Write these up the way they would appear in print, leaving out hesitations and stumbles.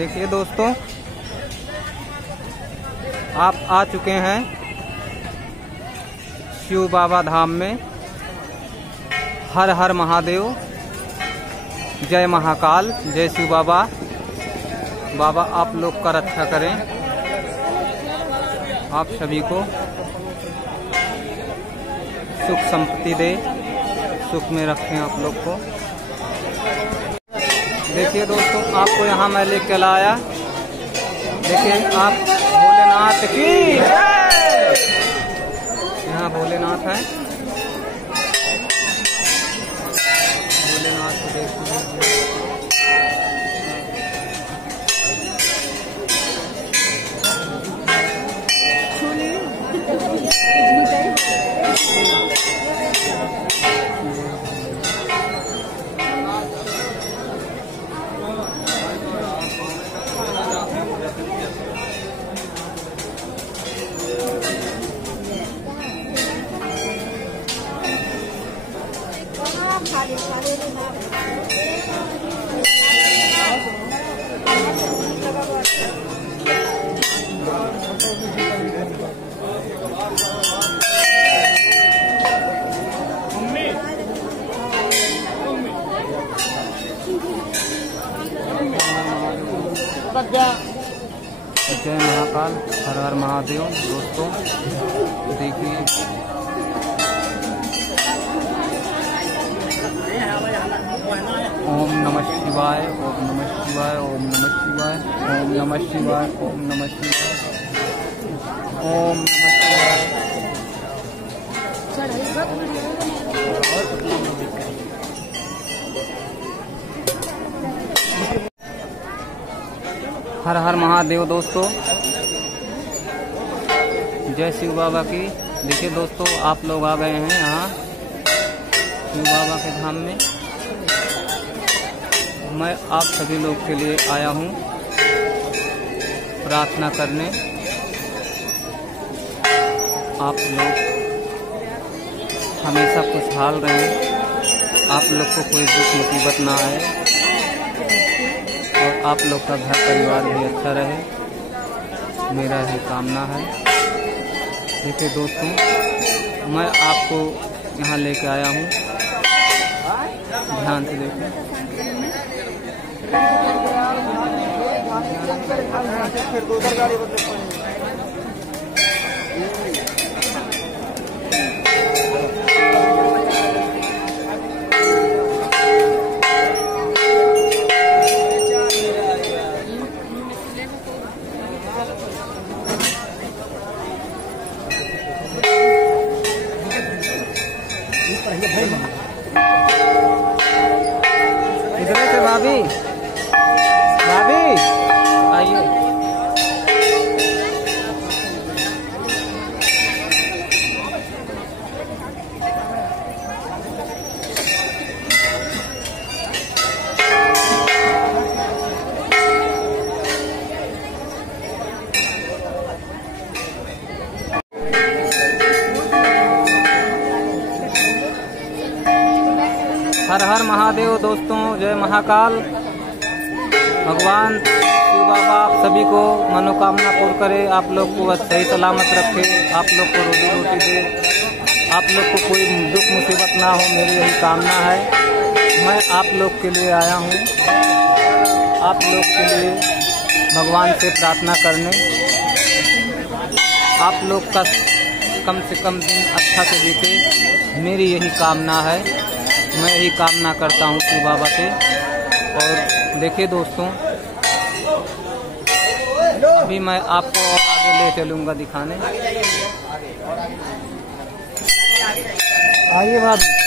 देखिए दोस्तों, आप आ चुके हैं शिव बाबा धाम में। हर हर महादेव, जय महाकाल, जय शिव बाबा। बाबा आप लोग का रक्षा करें, आप सभी को सुख संपत्ति दे, सुख में रखें आप लोग को। देखिए दोस्तों, आपको यहाँ मैं लेके लाया। देखिए आप भोलेनाथ की, यहाँ भोलेनाथ है। भोलेनाथ को देखिए, जय महाकाल, हर हर महादेव। दोस्तों देखिए, ओम नमः शिवाय, ओम नमः शिवाय, ओम नमः शिवाय, ओम नमः शिवाय, ओम नमः शिवाय, ओम नमः शिवाय। हर हर महादेव। दोस्तों जय शिव बाबा की। देखिए दोस्तों, आप लोग आ गए हैं यहाँ शिव बाबा के धाम में। मैं आप सभी लोग के लिए आया हूँ प्रार्थना करने। आप लोग हमेशा खुशहाल रहें, आप लोग को कोई दुख मुसीबत ना आए और आप लोग का घर परिवार भी अच्छा रहे, मेरा ही कामना है। देखिए दोस्तों, मैं आपको यहाँ लेके आया हूँ, ध्यान से देखो। इधर से भाभी, भाभी आइए। हर हर महादेव। दोस्तों जय महाकाल। भगवान शिव बाबा आप सभी को मनोकामना पूर्ण करे, आप लोग को सही सलामत रखे, आप लोग को रोजी रोटी दे, आप लोग को कोई दुख मुसीबत ना हो, मेरी यही कामना है। मैं आप लोग के लिए आया हूँ, आप लोग के लिए भगवान से प्रार्थना करने। आप लोग का कम से कम दिन अच्छा से बीते, मेरी यही कामना है। मैं यही कामना करता हूँ शिव बाबा से। और देखिए दोस्तों, अभी मैं आपको और आगे ले चलूँगा दिखाने। आइए भाभी।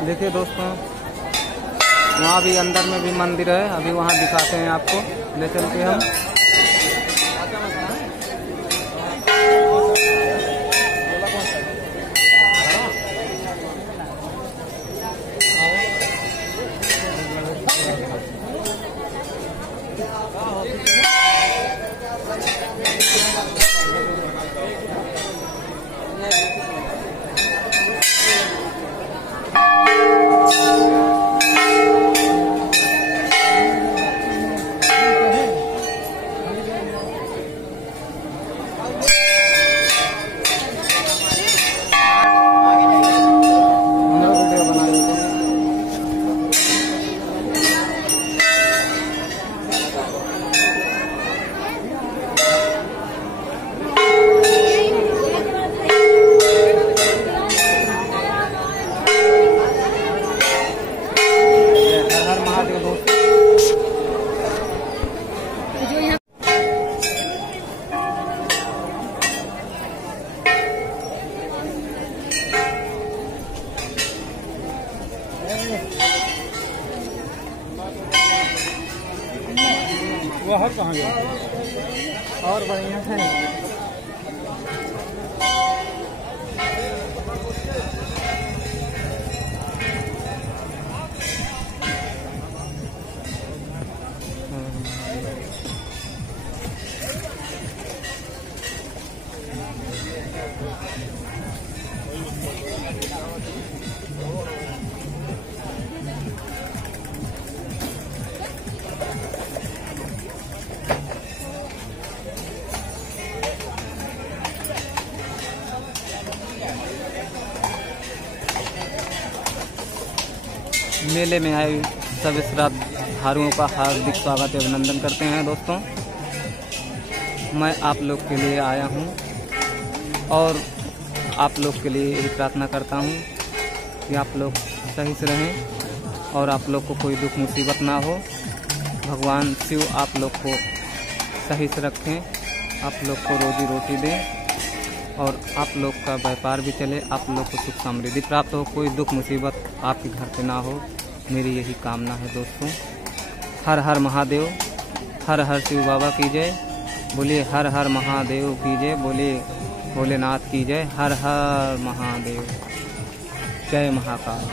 देखिए दोस्तों, वहाँ भी अंदर में भी मंदिर है, अभी वहाँ दिखाते हैं आपको, ले चलते हम। कहाँ गया और बढ़िया है। मेले में आए सभी श्रद्धालुओं का हार्दिक स्वागत एवं अभिनंदन करते हैं। दोस्तों, मैं आप लोग के लिए आया हूं और आप लोग के लिए यही प्रार्थना करता हूं कि आप लोग सही से रहें और आप लोग को कोई दुख मुसीबत ना हो। भगवान शिव आप लोग को सही से रखें, आप लोग को रोजी रोटी दें और आप लोग का व्यापार भी चले, आप लोग को सुख समृद्धि प्राप्त हो, कोई दुख मुसीबत आपके घर पे ना हो। मेरी यही कामना है दोस्तों। हर हर महादेव, हर हर शिव बाबा की जय। बोलिए हर हर महादेव की जय, बोलिए भोलेनाथ की जय। हर हर महादेव, जय महाकाल,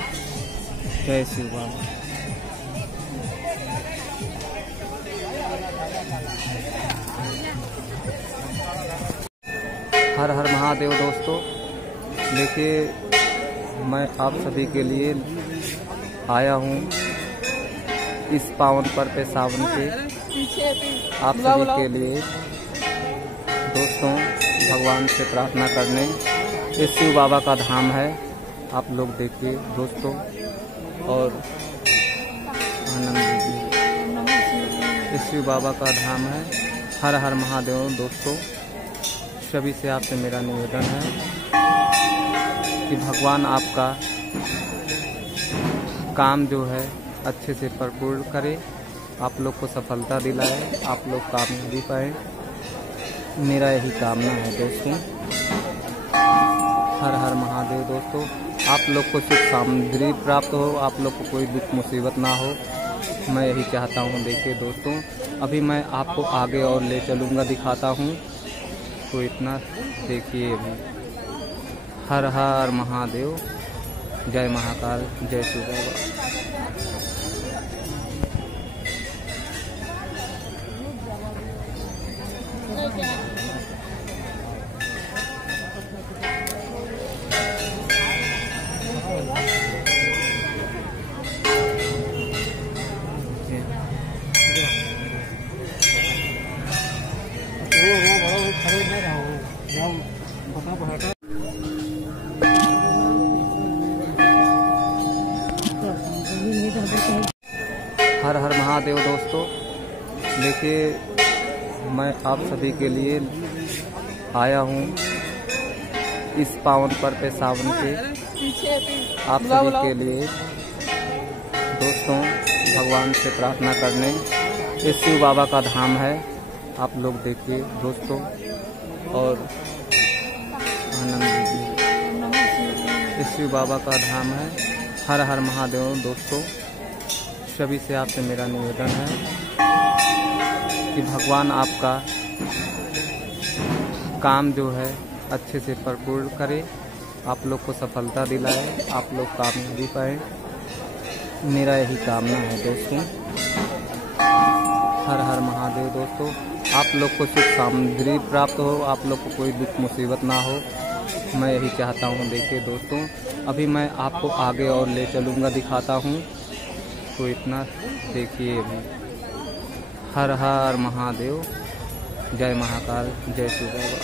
जय शिव बाबा। हर हर महादेव। दोस्तों, देखिए मैं आप सभी के लिए आया हूँ इस पावन पर्व पे सावन के आप सभी के लिए दोस्तों भगवान से प्रार्थना करने। इस शिव बाबा का धाम है, आप लोग देखिए दोस्तों और आनंद लीजिए। इस शिव बाबा का धाम है। हर हर महादेव। दोस्तों, सभी से आपसे मेरा निवेदन है कि भगवान आपका काम जो है अच्छे से भरपूर करे, आप लोग को सफलता दिलाए, आप लोग कामयाबी पाए। मेरा यही कामना है दोस्तों। हर हर महादेव। दोस्तों, आप लोग को सुख समृद्धि प्राप्त हो, आप लोग को कोई दुख मुसीबत ना हो, मैं यही चाहता हूँ। देखिए दोस्तों, अभी मैं आपको आगे और ले चलूँगा, दिखाता हूँ, तो इतना देखिए अभी। हर हर महादेव, जय महाकाल, जय शिव बाबा। हर हर महादेव। दोस्तों, देखिए मैं आप सभी के लिए आया हूँ इस पावन पर्व पे सावन के आप सभी के लिए दोस्तों भगवान से प्रार्थना करने। इस शिव बाबा का धाम है, आप लोग देखिए दोस्तों और आनंद लीजिए। इस शिव बाबा का धाम है। हर हर महादेव। दोस्तों, सभी से आपसे मेरा निवेदन है कि भगवान आपका काम जो है अच्छे से भरपूर करे, आप लोग को सफलता दिलाए, आप लोग कामयाबी पाए। मेरा यही कामना है दोस्तों। हर हर महादेव। दोस्तों, आप लोग को सुख समृद्धि प्राप्त हो, आप लोग को कोई दुख मुसीबत ना हो, मैं यही चाहता हूँ। देखिए दोस्तों, अभी मैं आपको आगे और ले चलूँगा, दिखाता हूँ, तो इतना देखिए अभी। हर हर महादेव, जय महाकाल, जय शिव बाबा।